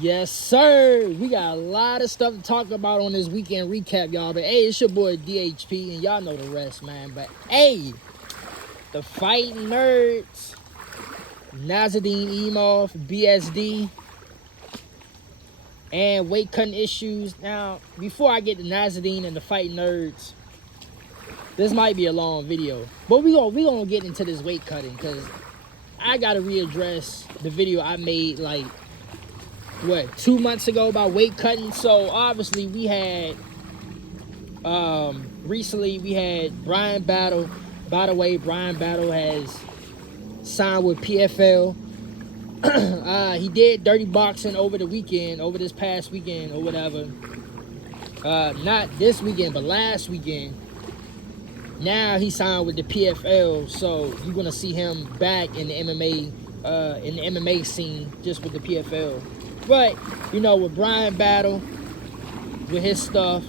Yes, sir. We got a lot of stuff to talk about on this weekend recap, y'all. But hey, it's your boy DHP, and y'all know the rest, man. But hey, the fighting nerds, Nazadine Imov, BSD, and weight cutting issues. Now, before I get to Nazadine and the fighting nerds, this might be a long video, but we gonna get into this weight cutting because I gotta readdress the video I made like 2 months ago about weight cutting. So obviously we had recently we had Brian Battle. By the way, Brian Battle has signed with PFL. He did dirty boxing over the weekend, over this past weekend or whatever. Not this weekend, but last weekend. Now he signed with the PFL, so you're gonna see him back in the MMA scene just with the PFL. But you know, with Brian Battle, with his stuff,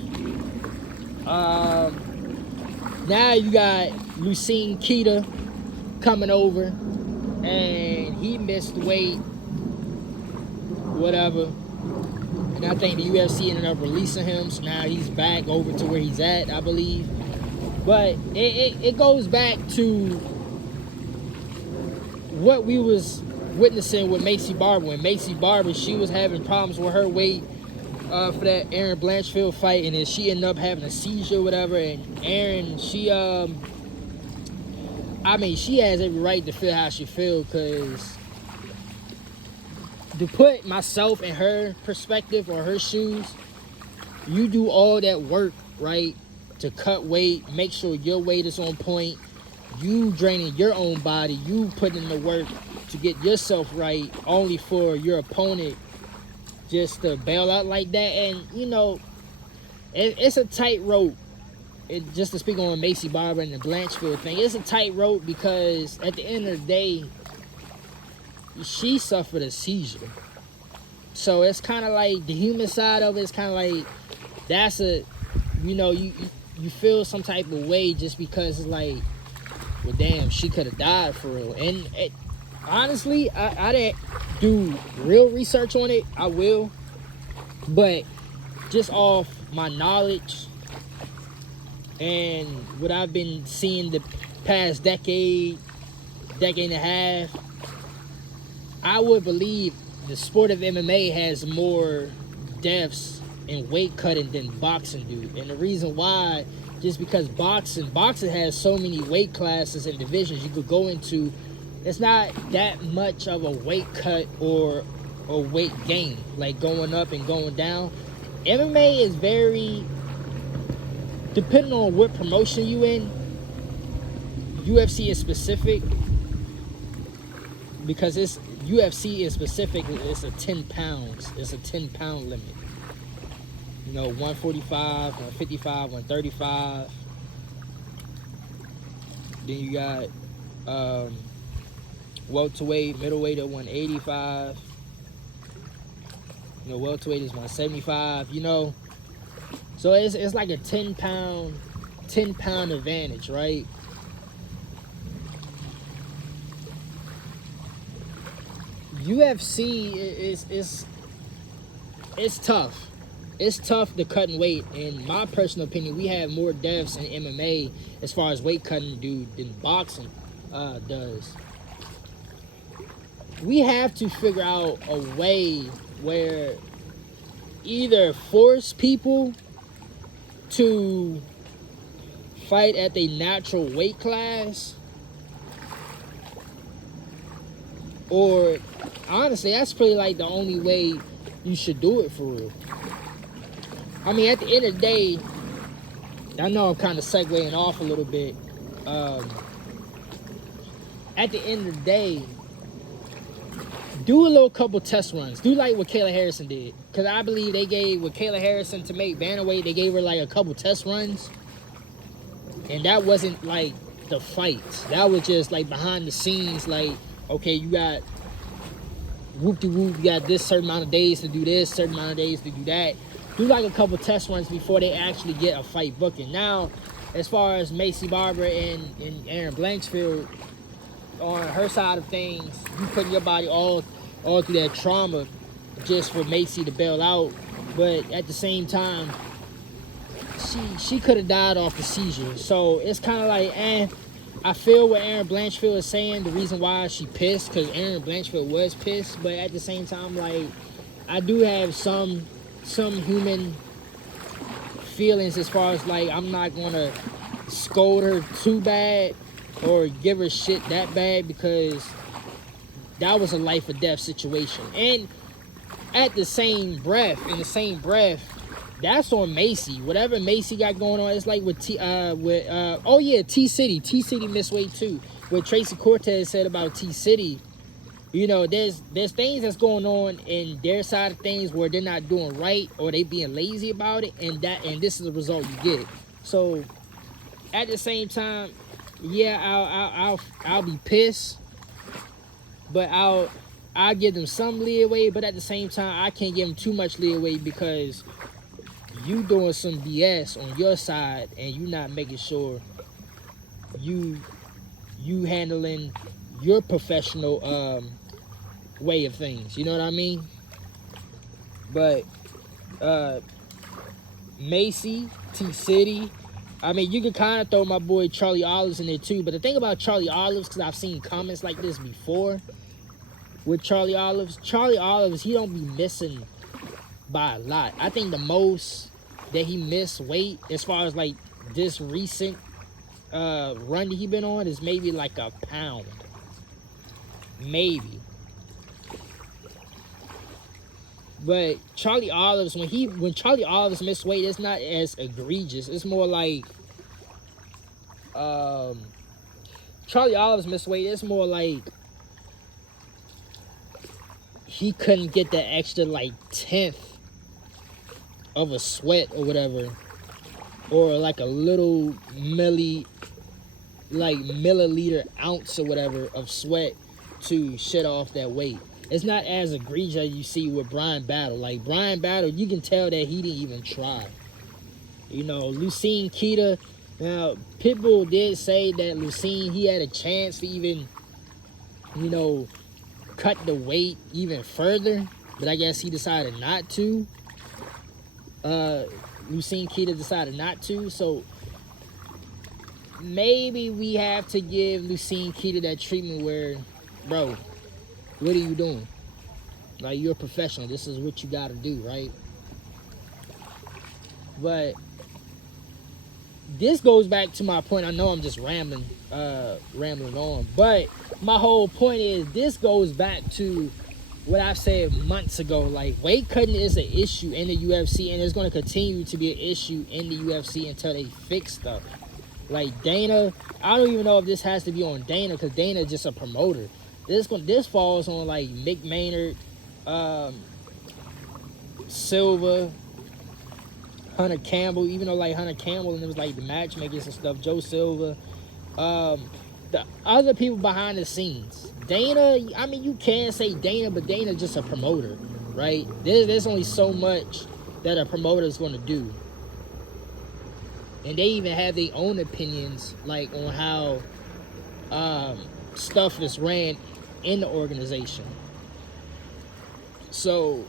now you got Lucine Keita coming over, and he missed weight, whatever. And I think the UFC ended up releasing him, so now he's back over to where he's at, I believe. But it goes back to what we was witnessing with Macy Barber. When Macy Barber, she was having problems with her weight for that Aaron Blanchfield fight, and then she ended up having a seizure or whatever. And Aaron, she has every right to feel how she feels, because to put myself in her perspective or her shoes, you do all that work, right, to cut weight, make sure your weight is on point, you draining your own body, you putting in the work to get yourself right, only for your opponent just to bail out like that. And you know, it's a tightrope. Just to speak on Macy Barber and the Blanchfield thing, it's a tightrope because at the end of the day, she suffered a seizure. So it's kind of like the human side of it is kind of like, that's a, you know, you feel some type of way just because it's like, well, damn, she could have died for real. And honestly, I didn't do real research on it. I will. But just off my knowledge and what I've been seeing the past decade and a half, I would believe the sport of MMA has more deaths in weight cutting than boxing do. And the reason why, just because boxing has so many weight classes and divisions you could go into, it's not that much of a weight cut or weight gain, like going up and going down. MMA is very, depending on what promotion you in, UFC is specific, because UFC is specific, it's a 10 pounds. It's a 10-pound limit. You know, 145, 155, 135. Then you got welterweight, middleweight at 185. You know, welterweight is 175, you know. So it's like a 10 pound advantage, right? UFC it's tough. It's tough to cut weight. In my personal opinion, we have more deaths in MMA as far as weight cutting than boxing does. We have to figure out a way where either force people to fight at their natural weight class, or honestly, that's pretty like the only way you should do it for real. I mean, at the end of the day, I know I'm kind of segueing off a little bit. At the end of the day, do a little couple test runs. Do like what Kayla Harrison did. Because I believe they gave, with Kayla Harrison to make bantamweight, they gave her like a couple test runs. And that wasn't like the fights. That was just like behind the scenes, like, okay, you got whoop-de-whoop, you got this certain amount of days to do this, certain amount of days to do that. Do like a couple test runs before they actually get a fight booking. Now, as far as Macy Barber and Aaron Blanchfield, on her side of things, you putting your body all through that trauma, just for Macy to bail out. But at the same time, she could have died off the seizure. So it's kind of like, I feel what Aaron Blanchfield is saying. The reason why she pissed, because Aaron Blanchfield was pissed. But at the same time, like, I do have some human feelings as far as, like, I'm not gonna scold her too bad or give her shit that bad, because that was a life or death situation. And in the same breath, that's on Macy. Whatever Macy got going on, it's like with T City. T City missed weight too. What Tracy Cortez said about T City, you know, there's things that's going on in their side of things where they're not doing right or they being lazy about it, and this is the result you get. So at the same time, yeah, I'll be pissed, but I'll give them some leeway. But at the same time, I can't give them too much leeway, because you doing some BS on your side and you not making sure you handling your professional way of things. You know what I mean? But Macy, T City, I mean, you can kind of throw my boy Charlie Olives in there too. But the thing about Charlie Olives, because I've seen comments like this before with Charlie Olives, he don't be missing by a lot. I think the most that he missed weight as far as like this recent run that he been on is maybe like a pound, maybe. But Charlie Olives, when Charlie Olives missed weight, it's not as egregious. It's more like Charlie Olives missed weight. It's more like he couldn't get that extra like 10th of a sweat or whatever, or like a little milliliter ounce or whatever of sweat to shed off that weight. It's not as egregious as you see with Brian Battle. Like Brian Battle, you can tell that he didn't even try. You know, Lucene Keita. Now, Pitbull did say that Lucene, he had a chance to even, you know, cut the weight even further, but I guess he decided not to. Lucene Keita decided not to, so maybe we have to give Lucene Keita that treatment where, bro, what are you doing? Like, you're a professional. This is what you got to do, right? But this goes back to my point. I know I'm just rambling on, but my whole point is this goes back to what I said months ago. Like, weight cutting is an issue in the UFC, and it's going to continue to be an issue in the UFC until they fix stuff. Like Dana, I don't even know if this has to be on Dana, because Dana is just a promoter. This falls on like Mick Maynard, Silva, Hunter Campbell, even though like Hunter Campbell and it was like the matchmakers and stuff, Joe Silva, the other people behind the scenes. Dana, I mean, you can say Dana, but Dana's just a promoter, right? There's only so much that a promoter is going to do. And they even have their own opinions, like on how stuff is ran in the organization. So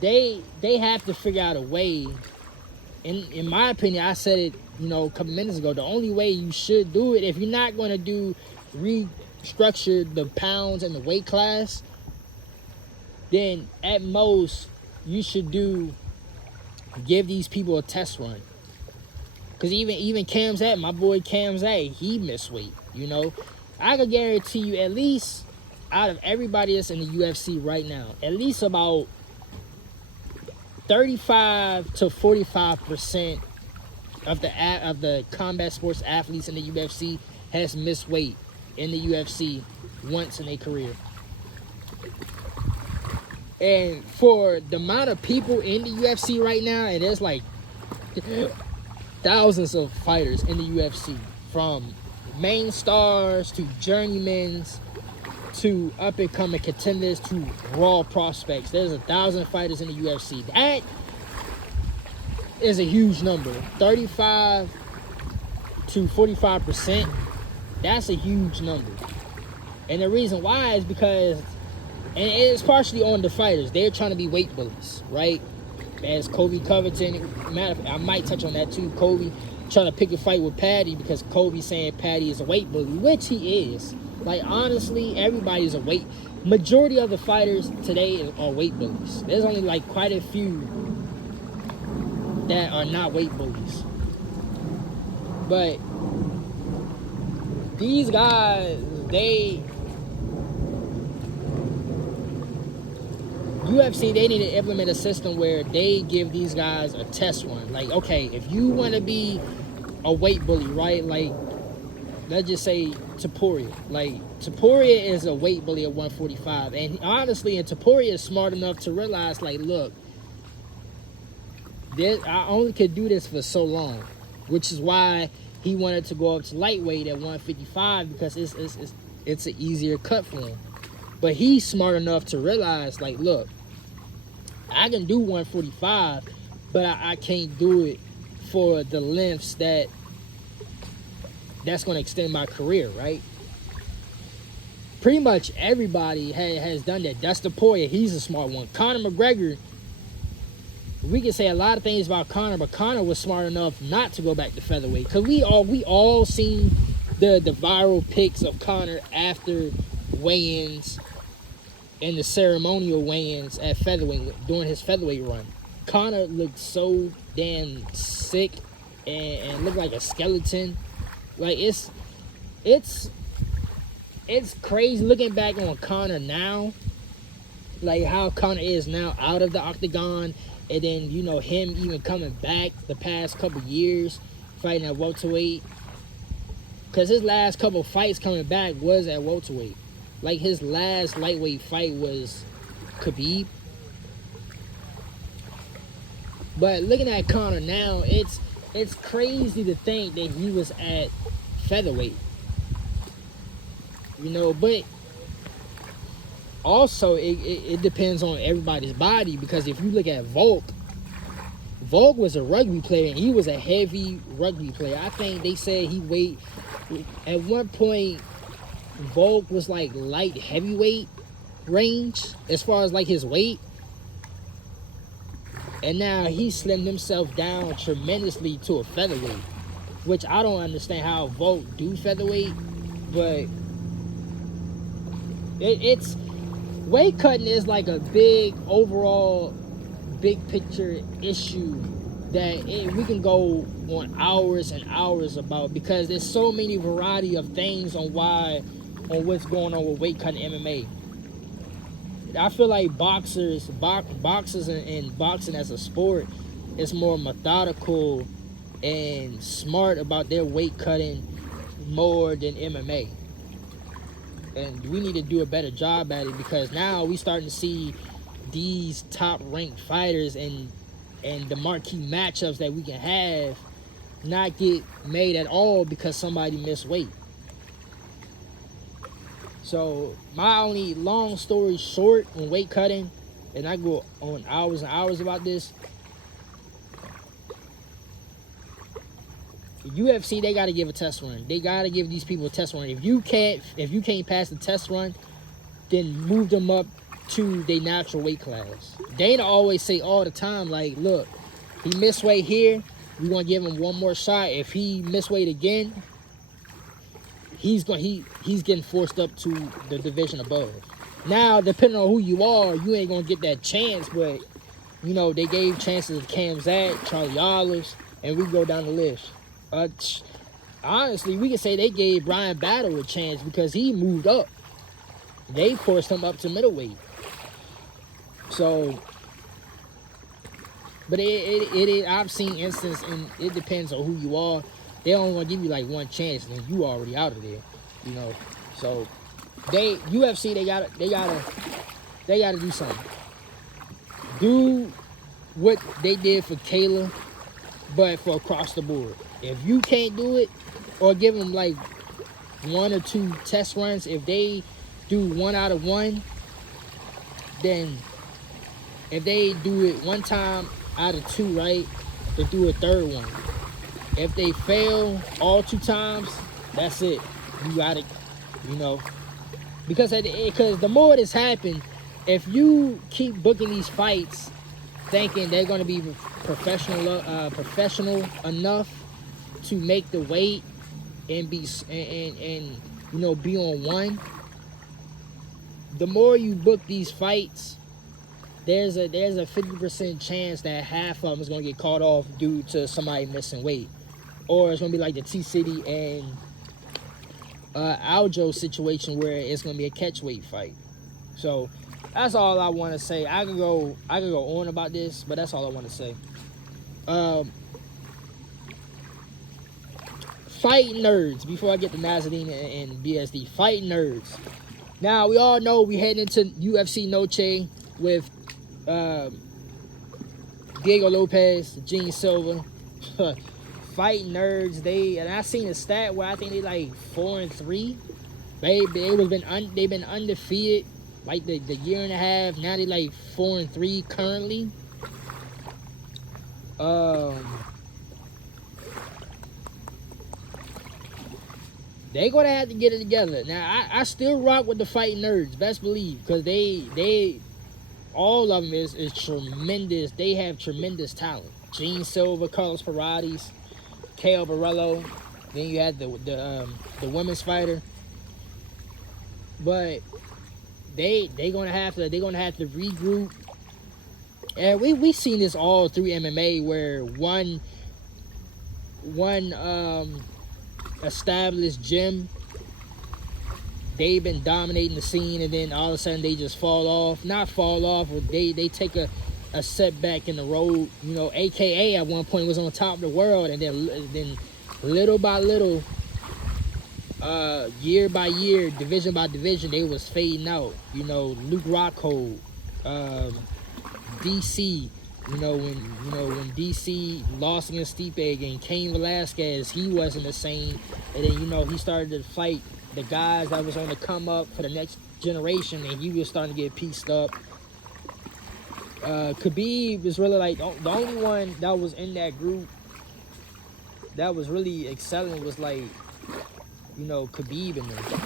they have to figure out a way. In my opinion, I said it, you know, a couple minutes ago. The only way you should do it, if you're not going to restructure the pounds and the weight class, then at most you should give these people a test run. Because even Cam Zat, my boy Cam Zat, he missed weight, you know. I can guarantee you, at least out of everybody that's in the UFC right now, at least about 35 to 45% of the combat sports athletes in the UFC has missed weight in the UFC once in their career. And for the amount of people in the UFC right now, and there's like thousands of fighters in the UFC, from main stars to journeymans to up-and-coming contenders to raw prospects. There's 1,000 fighters in the UFC. That is a huge number. 35 to 45%, that's a huge number. And the reason why is because And it's partially on the fighters. They're trying to be weight bullies, right? As Kobe Covington, I might touch on that too. Kobe trying to pick a fight with Patty because Kobe's saying Patty is a weight bully, which he is. Like, honestly, everybody's a weight. Majority of the fighters today are weight bullies. There's only like quite a few that are not weight bullies. But these guys, UFC, they need to implement a system where they give these guys a test run. Like, okay, if you want to be a weight bully, right? Like, let's just say Topuria. Like, Topuria is a weight bully at 145. And honestly, and Topuria is smart enough to realize, like, look, I only could do this for so long. Which is why he wanted to go up to lightweight at 155 because it's an easier cut for him. But he's smart enough to realize, like, look, I can do 145, but I can't do it for the lengths that's going to extend my career, right? Pretty much everybody has done that. That's the point. He's a smart one. Conor McGregor, we can say a lot of things about Conor, but Conor was smart enough not to go back to featherweight. Because we all seen the viral pics of Conor after weigh-ins and the ceremonial weigh-ins at featherweight during his featherweight run. Conor looked so damn sick and looked like a skeleton. Like, it's crazy looking back on Conor now, like how Conor is now out of the octagon, and then, you know, him even coming back the past couple years fighting at welterweight, because his last couple fights coming back was at welterweight. Like, his last lightweight fight was Khabib. But looking at Conor now, it's crazy to think that he was at featherweight. You know, but also it depends on everybody's body, because if you look at Volk was a rugby player, and he was a heavy rugby player. I think they said he weighed, at one point, Volk was like light heavyweight range as far as like his weight, and now he slimmed himself down tremendously to a featherweight, which I don't understand how Volk do featherweight, but it's weight cutting is like a big overall big picture issue that we can go on hours and hours about, because there's so many variety of things on what's going on with weight cutting MMA. I feel like boxers and boxing as a sport is more methodical and smart about their weight cutting more than MMA. And we need to do a better job at it, because now we starting to see these top ranked fighters and the marquee matchups that we can have not get made at all because somebody missed weight. So my only long story short on weight cutting, and I go on hours and hours about this, UFC, they got to give a test run. They got to give these people a test run. If you can't pass the test run, then move them up to their natural weight class. Dana always say all the time, like, look, he missed weight here, we're gonna give him one more shot. If he missed weight again, he's getting forced up to the division above. Now, depending on who you are, you ain't gonna get that chance, but you know, they gave chances to Cam Zach, Charlie Olives, and we go down the list. Honestly, we can say they gave Brian Battle a chance because he moved up. They forced him up to middleweight. So, but I've seen instances, and it depends on who you are. They only want to give you like one chance, and then you already out of there, you know. So, UFC, they gotta do something. Do what they did for Kayla, but for across the board. If you can't do it, or give them like 1 or 2 test runs, if they do 1 out of 1, then if they do it 1 time out of 2, right, they do a 3rd one. If they fail all 2 times, that's it. You got it, you know. Because the more this happens, if you keep booking these fights thinking they're going to be professional enough to make the weight and be and you know, be on one, the more you book these fights, there's a 50% chance that half of them is going to get caught off due to somebody missing weight, or it's going to be like the T City and Aljo situation where it's going to be a catch weight fight. So that's all I want to say. I could go on about this, but that's all I want to say. Fight nerds. Before I get to Nazarene and BSD, fight nerds. Now we all know we heading into UFC Noche with Diego Lopez, Gene Silva. Fight nerds. And I seen a stat where I think they like 4-3. They've been undefeated like the year and a half. Now they like 4-3 currently. They gonna have to get it together. Now I still rock with the fight nerds, best believe, because they all of them is tremendous. They have tremendous talent. Gene Silva, Carlos Paredes, Caio Borrello. Then you had the women's fighter. But they gonna have to regroup. And we seen this all through MMA where one established gym, they've been dominating the scene, and then all of a sudden they just fall off. Not fall off, or they take a setback in the road. You know, AKA at one point was on top of the world, and then little by little, year by year, division by division, they was fading out. You know, Luke Rockhold, DC. You know, when DC lost against Stipe and Cain Velasquez, he wasn't the same. And then, you know, he started to fight the guys that was on the come up for the next generation, and he was starting to get pieced up. Khabib was really like the only one that was in that group that was really excelling was like, you know, Khabib and them.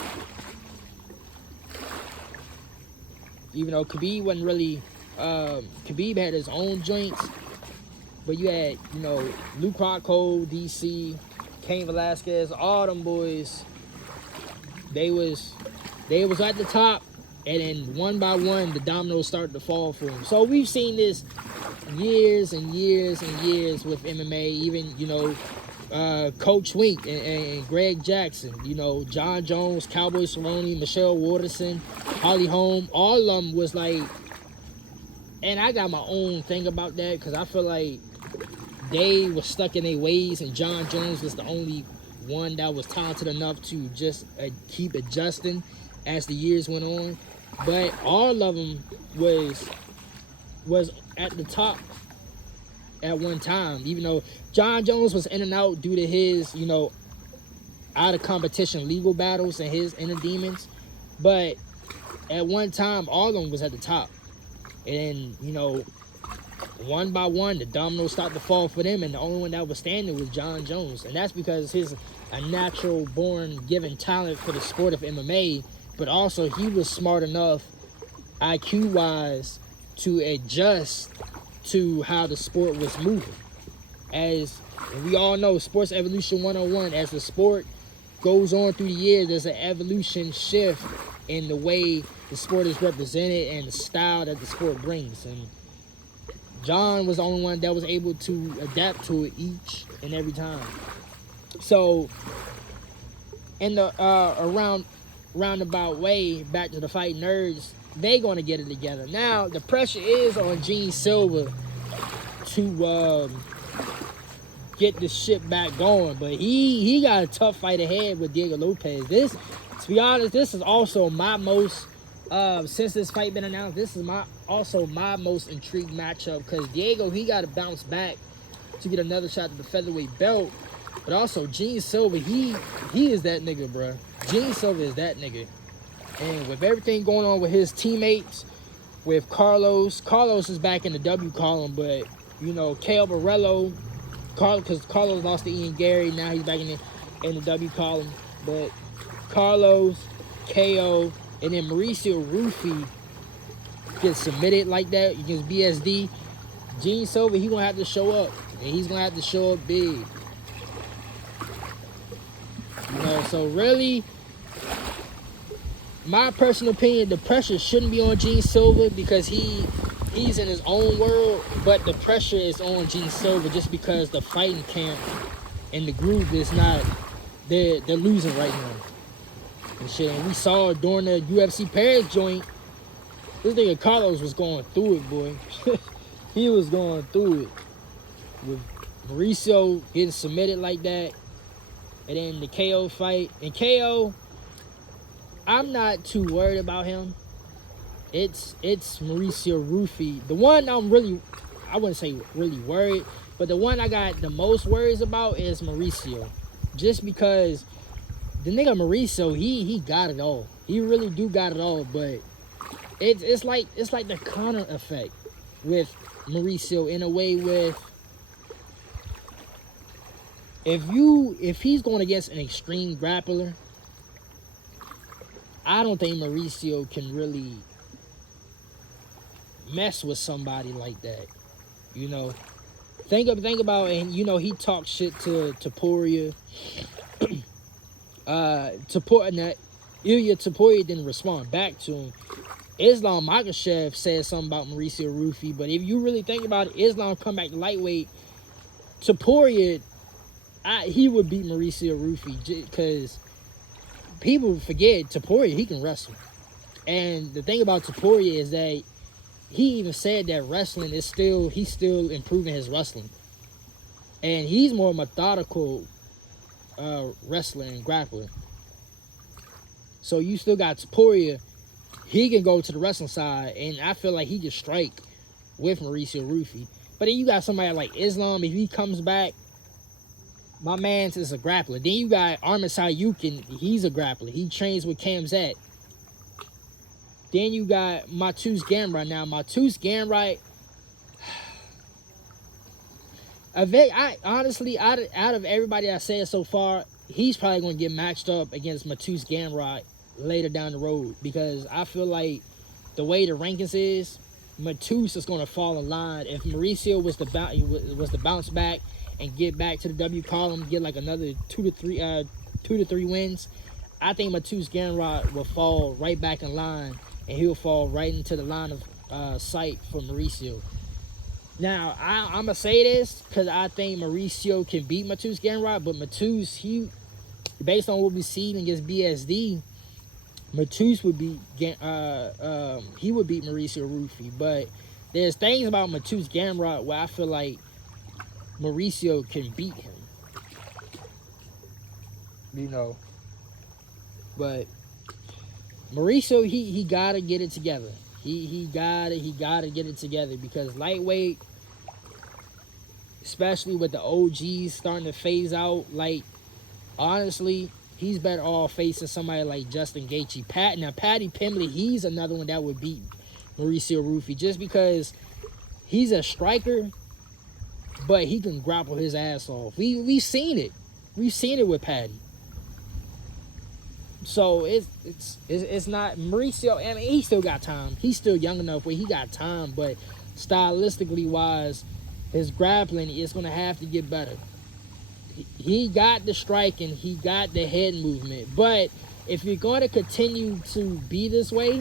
Even though Khabib wasn't really, Khabib had his own joints, but you had, you know, Luke Rockhold, DC, Cain Velasquez, all them boys. They was at the top, and then one by one the dominoes started to fall for them. So we've seen this years and years and years with MMA. Even, you know, Coach Wink and Greg Jackson, you know, John Jones, Cowboy Cerrone, Michelle Waterson, Holly Holm, all of them was like, and I got my own thing about that because I feel like they were stuck in their ways, and John Jones was the only one that was talented enough to just keep adjusting as the years went on. But all of them was at the top at one time, even though John Jones was in and out due to his, you know, out of competition legal battles and his inner demons. But at one time, all of them was at the top. And, you know, one by one, the dominoes started to fall for them, and the only one that was standing was John Jones. And that's because he's a natural born given talent for the sport of MMA, but also he was smart enough, IQ wise, to adjust to how the sport was moving. As we all know, Sports Evolution 101, as the sport goes on through the years, there's an evolution shift in the way the sport is represented and the style that the sport brings. And John was the only one that was able to adapt to it each and every time. So in the roundabout way, back to the fight nerds, they gonna get it together. Now the pressure is on Gene Silva to get the shit back going, but he got a tough fight ahead with Diego Lopez. This, to be honest, this is also my most since this fight been announced, this is also my most intrigued matchup, because Diego, he got to bounce back to get another shot at the featherweight belt. But also Gene Silva, he is that nigga, bruh. Gene Silva is that nigga. And with everything going on with his teammates, with Carlos is back in the W column, but, you know, Caio Borrello, because Carlos lost to Ian Gary, now he's back in the W column. But Carlos, KO, and then Mauricio Rufy, get submitted like that against BSD, Gene Silver, he gonna have to show up, and he's gonna have to show up big. You know, so really, my personal opinion, the pressure shouldn't be on Gene Silver because he's in his own world, but the pressure is on Gene Silver just because the fighting camp and the group is not, they're losing right now. And shit, and we saw during the UFC Paris joint, this nigga Carlos was going through it, boy. He was going through it. With Mauricio getting submitted like that, and then the KO fight. And KO, I'm not too worried about him. It's Mauricio Rufy. The one I wouldn't say really worried, but the one I got the most worries about is Mauricio. Just because the nigga Mauricio, he got it all. He really do got it all, but it's like the Conor effect with Mauricio in a way with if he's going against an extreme grappler, I don't think Mauricio can really mess with somebody like that. You know, think about, and you know, he talked shit to Topuria. Ilya Topuria didn't respond back to him. Islam Makhachev said something about Mauricio Rufy, but if you really think about it, Islam come back to lightweight. Topuria, he would beat Mauricio Rufy because people forget Topuria, he can wrestle. And the thing about Topuria is that he even said that wrestling is he's still improving his wrestling. And he's more methodical wrestler and grappler. So you still got Topuria, he can go to the wrestling side, and I feel like he can strike with Mauricio Rufy. But then you got somebody like Islam, if he comes back, my man's is a grappler. Then you got Armin Sayukin, he's a grappler. He trains with Cam Zet. Then you got Mateusz Gamrot. Now, Mateusz Gamrot, honestly, out of everybody I said so far, he's probably going to get matched up against Mateusz Gamrot later down the road, because I feel like the way the rankings is, Mateusz is going to fall in line. If Mauricio was to bounce back and get back to the W column, get like another two to three wins, I think Mateusz Gamrot will fall right back in line, and he'll fall right into the line of sight for Mauricio. Now, I'm going to say this because I think Mauricio can beat Mateusz Gamrot, but Mateusz, based on what we've seen against BSD, Mateusz would beat he would beat Mauricio Rufy. But there's things about Mateusz Gamrot where I feel like Mauricio can beat him. You know. But Mauricio, he gotta get it together. He gotta get it together, because lightweight, especially with the OGs starting to phase out, like, honestly, he's better off facing somebody like Justin Gaethje. Paddy Pimblett, he's another one that would beat Mauricio Rufy, just because he's a striker, but he can grapple his ass off. We've seen it. We've seen it with Paddy. So it's not Mauricio. I mean, he still got time. He's still young enough where he got time, but stylistically wise, his grappling is gonna have to get better. He got the striking, he got the head movement, but if you're going to continue to be this way,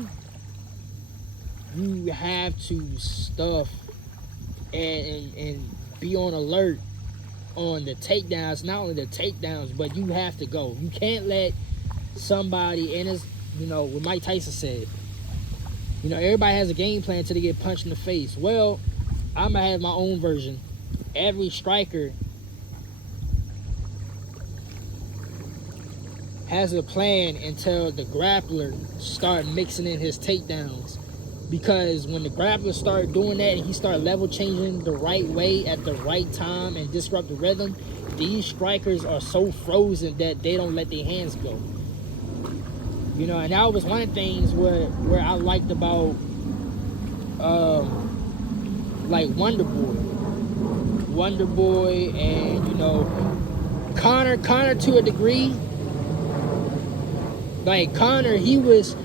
you have to stuff and be on alert on the takedowns. Not only the takedowns, but you have to go. You can't let somebody, and it's, you know, what Mike Tyson said, you know, everybody has a game plan until they get punched in the face. Well, I'm gonna have my own version. Every striker has a plan until the grappler start mixing in his takedowns. Because when the grappler start doing that and he start level changing the right way at the right time and disrupt the rhythm, these strikers are so frozen that they don't let their hands go. You know, and that was one of the things where I liked about like Wonder Boy, and, you know, Conor to a degree. Like Conor, he was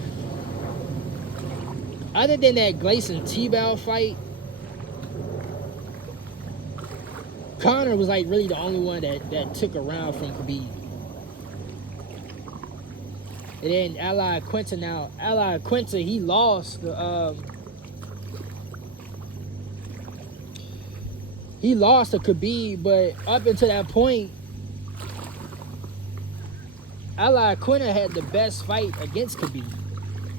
Other than that Gleison T-Bell fight, Conor was like really the only one that took a round from Khabib. And then Ally Quinta, he lost to Khabib, but up until that point, Ally Quinta had the best fight against Khabib.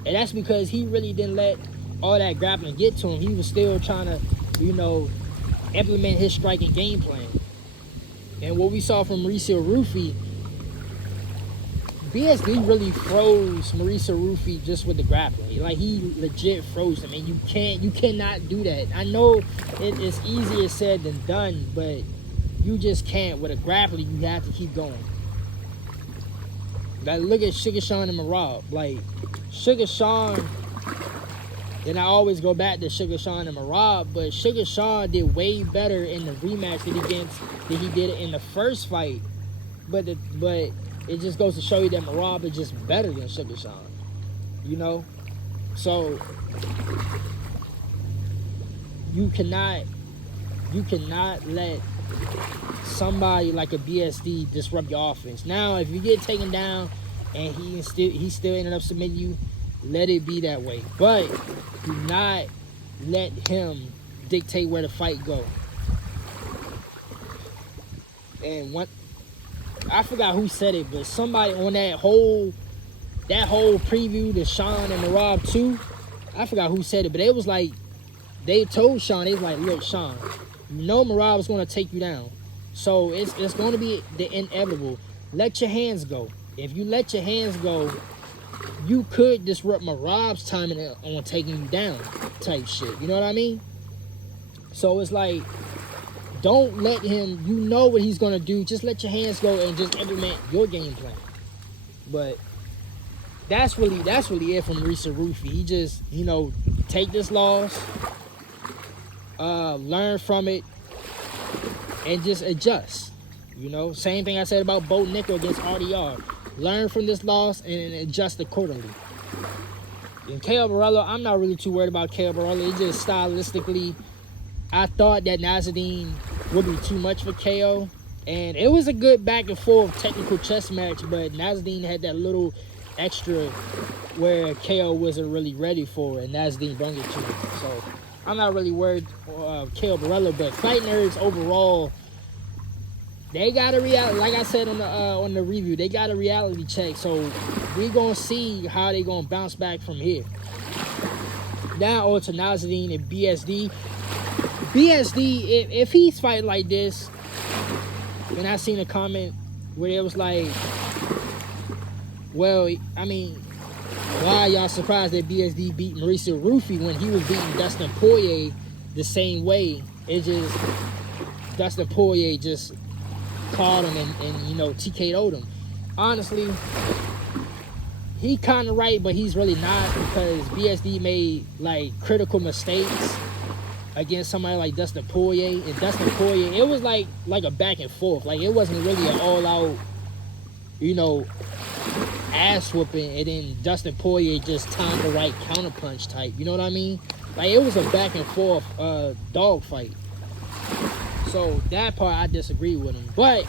And that's because he really didn't let all that grappling get to him. He was still trying to, implement his striking game plan. And what we saw from Mauricio Rufy, BSD really froze Mauricio Rufy just with the grappling. Like, he legit froze him, and you cannot do that. I know it's easier said than done, but you just can't. With a grappling, you have to keep going. Like, look at Sugar Sean and Marab. Like, Sugar Sean, and I always go back to Sugar Sean and Marab, but Sugar Sean did way better in the rematch than he did in the first fight. But it just goes to show you that Marab is just better than Sugar Sean. So you cannot let somebody like a BSD disrupt your offense. Now, if you get taken down and he still ended up submitting you, let it be that way. But do not let him dictate where the fight go. And I forgot who said it, but somebody on that whole preview to Sean and Marab 2, I forgot who said it, but it was like, they told Sean, they was like, look, Sean, Marab is going to take you down. So it's going to be the inevitable. Let your hands go. If you let your hands go, you could disrupt Marab's timing on taking you down type shit. You know what I mean? So it's like, don't let him, you know what he's going to do. Just let your hands go and just implement your game plan. But that's really it from Mauricio Rufy. He just, take this loss, learn from it, and just adjust. Same thing I said about Bo Nickel against RDR. Learn from this loss and adjust accordingly. And Caio Borrello, I'm not really too worried about Caio Borrello. It's just stylistically, I thought that Nazzadine would be too much for Caio. And it was a good back and forth technical chess match, but Nazzadine had that little extra where Caio wasn't really ready for it, and Nazzadine brought it to him. So I'm not really worried Caio Borrello, but Fight Nerds overall, they got a reality, like I said on the review, they got a reality check. So we gonna see how they gonna bounce back from here. Now on to Nazzadine and BSD. BSD, if he's fighting like this, and I seen a comment where it was like, well, I mean, why y'all surprised that BSD beat Mauricio Rufy when he was beating Dustin Poirier the same way? It just, Dustin Poirier just caught him and TKO'd him. Honestly, he kind of right, but he's really not, because BSD made like critical mistakes against somebody like Dustin Poirier. And Dustin Poirier, it was like a back and forth. Like, it wasn't really an all-out, ass whooping, and then Dustin Poirier just timed the right counterpunch type. You know what I mean? Like, it was a back and forth dog fight. So that part I disagree with him. But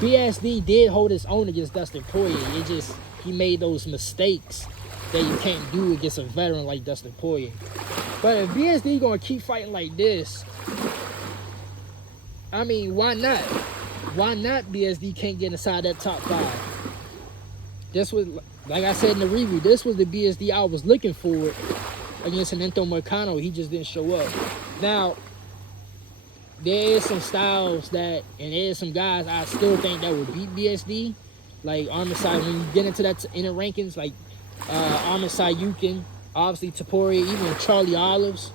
BSD did hold his own against Dustin Poirier. It just, he made those mistakes that you can't do against a veteran like Dustin Poirier. But if BSD gonna keep fighting like this, I mean, why not? Why not BSD can't get inside that top 5? This was, like I said in the review, this was the BSD I was looking for against Anento Moicano. He just didn't show up. Now, there is some styles that, and there is some guys I still think that would beat BSD. Like Armisai, when you get into that inner rankings, like Armisai Yukin, obviously Topuria, even Charlie Olives.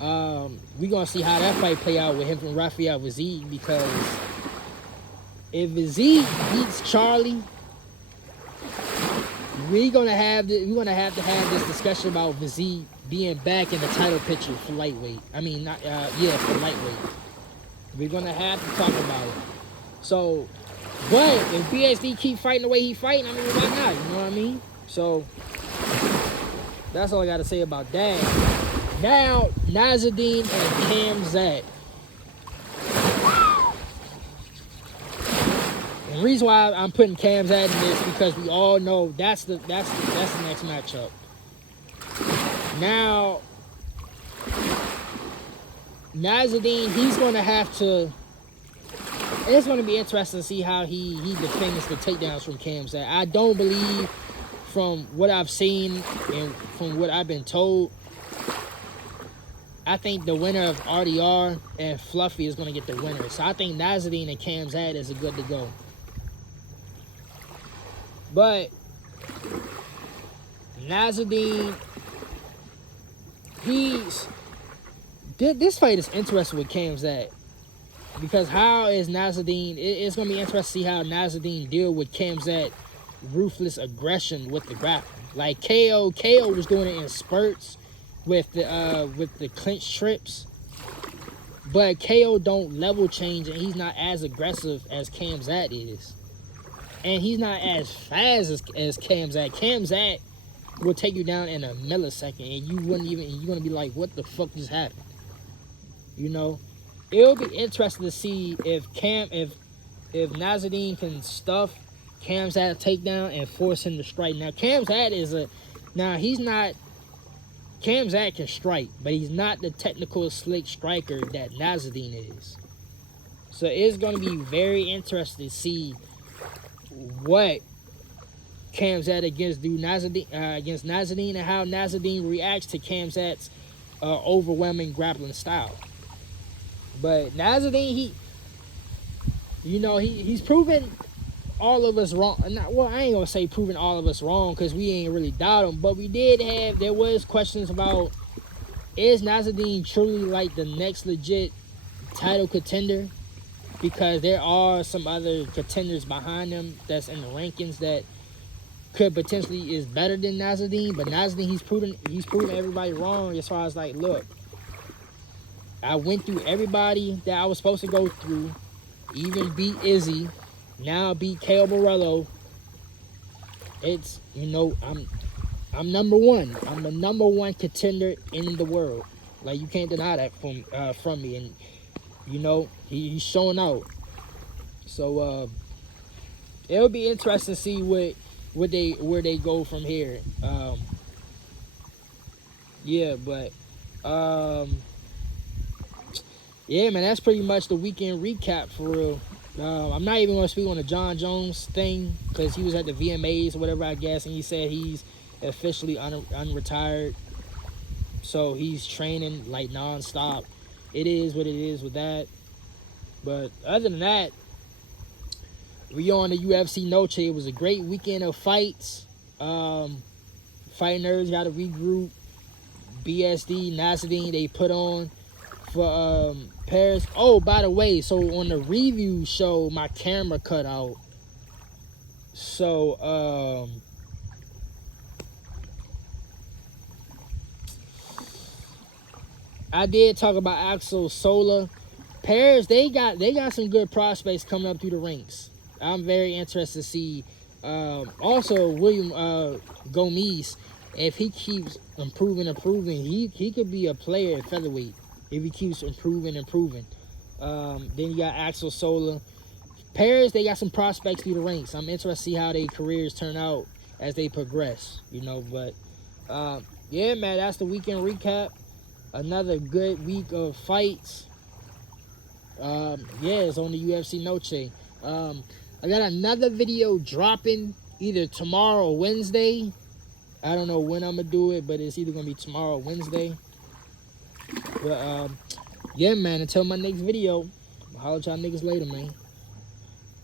We're going to see how that fight play out with him and Rafael Vizig, because if Vizig beats Charlie, we're gonna have to have this discussion about Vizig being back in the title picture for lightweight. I mean, for lightweight. We're gonna have to talk about it. So, but if BSD keep fighting the way he fighting, I mean, why not? You know what I mean? So, That's all I got to say about that. Now, Nazadeem and Kamzat. The reason why I'm putting Kamzat in this because we all know that's the next matchup. Now, Nazadeem, he's going to have to. It's going to be interesting to see how he defends the takedowns from Kamzat. I don't believe, from what I've seen and from what I've been told, I think the winner of RDR and Fluffy is going to get the winner. So I think Nazadeem and Kamzat is a good to go. But Nazadeem, this fight is interesting with Kamzat. Because how is Nazadeem, it's going to be interesting to see how Nazadeem deal with Kamzat ruthless aggression with the grappling. Like KO was doing it in spurts with the clinch trips. But KO don't level change and he's not as aggressive as Kamzat is. And he's not as fast as Kamzat. Kamzat will take you down in a millisecond and you're going to be like, what the fuck just happened? You know? It'll be interesting to see if Nazadeem can stuff Kamzat takedown and force him to strike. Now Kamzat can strike, but he's not the technical slick striker that Nazadeem is. So it's going to be very interesting to see what Kamzat against Nazadeem and how Nazadeem reacts to Kamzat's overwhelming grappling style. But Nazadeem, he's proven all of us wrong. Well, I ain't gonna say proving all of us wrong because we ain't really doubt him. But there was questions about, is Nazadeem truly like the next legit title contender? Because there are some other contenders behind him that's in the rankings that could potentially is better than Nazadeem. But Nazadeem, he's proven everybody wrong as far as like, look, I went through everybody that I was supposed to go through, even beat Izzy, now beat Caio Borrello. It's, I'm number one. I'm the number one contender in the world. Like, you can't deny that from me. And, he's showing out. So, it'll be interesting to see where they go from here. Yeah, man, that's pretty much the weekend recap for real. I'm not even going to speak on the John Jones thing because he was at the VMAs or whatever, I guess, and he said he's officially unretired. So he's training like nonstop. It is what it is with that. But other than that, we on the UFC Noche. It was a great weekend of fights. Fight Nerds got to regroup. BSD, Nazadeem, they put on for Paris. Oh, by the way, so on the review show, my camera cut out. So I did talk about Axel Sola. Paris, they got some good prospects coming up through the ranks. I'm very interested to see. Also, William Gomes, if he keeps improving, he could be a player at featherweight if he keeps improving. Then you got Axel Sola. Paris, they got some prospects through the ranks. I'm interested to see how their careers turn out as they progress, But, yeah, man, that's the weekend recap. Another good week of fights. It's on the UFC Noche. I got another video dropping either tomorrow or Wednesday. I don't know when I'm going to do it, but it's either going to be tomorrow or Wednesday. But, yeah, man, until my next video, I'll holler at y'all niggas later, man.